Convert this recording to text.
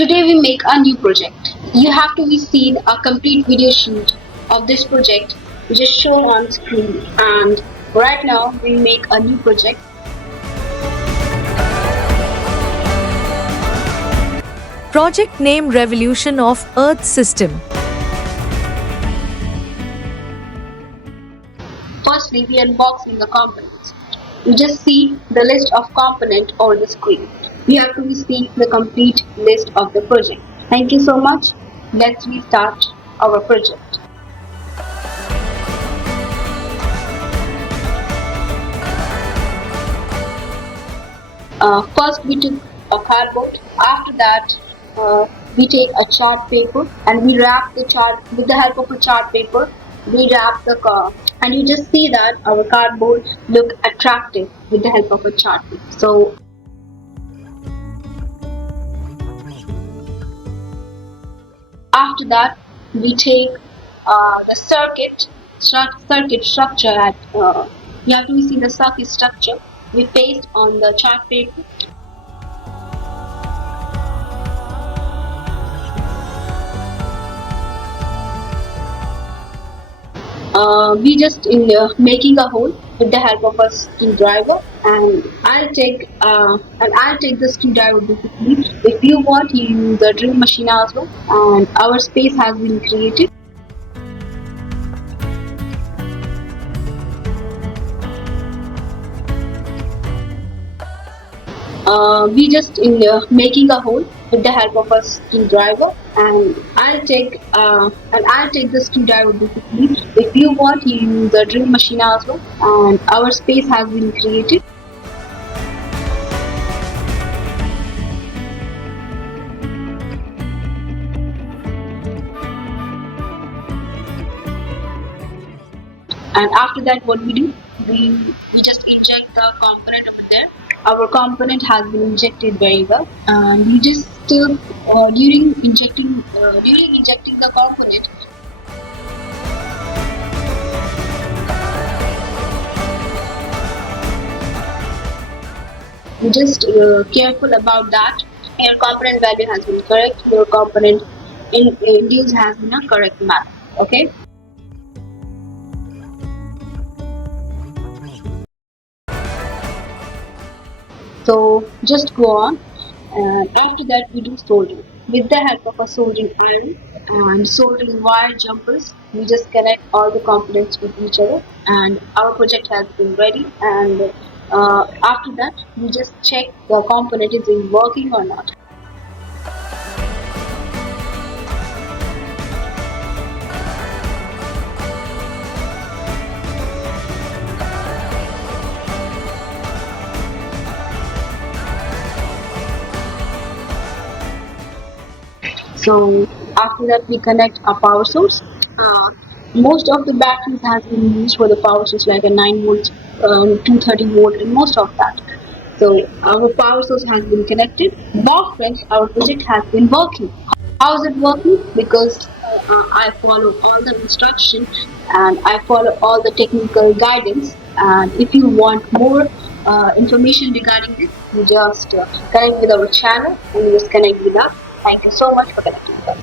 Today we make a new project. You have to be seen a complete video shoot of this project which is shown on screen, and right now we make a new project. Project name Revolution of Earth System. Firstly, we unboxing the components. You just see the list of components over the screen. We have to be seeing the complete list of the project. Thank you so much. Let's restart our project. First we took a cardboard. After that we take a chart paper and we wrap the chart with the help of a chart paper. We wrap the car and you just see that our cardboard look attractive with the help of a chart paper. So after that we take the circuit structure at you have to see the circuit structure. We paste on the chart paper. We just in making a hole with the help of a screwdriver, and I'll take the screwdriver basically. If you want, you use the drill machine as well. And our space has been created. We just in making a hole with the help of a screwdriver, and I'll take the screwdriver basically. If you want, you use the drill machine as well. And our space has been created. And after that, what we do, we just inject the component over there. Our component has been injected very well, and we just during injecting the component, we just careful about that. Your component value has been correct. Your component induce has been a correct manner. Okay. So just go on, and after that we do soldering with the help of a soldering iron and soldering wire jumpers. We just connect all the components with each other, and our project has been ready. And after that we just check the component is working or not. So after that we connect a power source. Most of the batteries has been used for the power source, like a 9 volts, 230 volt, and most of that. So our power source has been connected. Now friends, our project has been working. How is it working? Because I follow all the instructions and I follow all the technical guidance. And if you want more information regarding this, you just connect with our channel and you just connect with us. Thank you so much for connecting with us.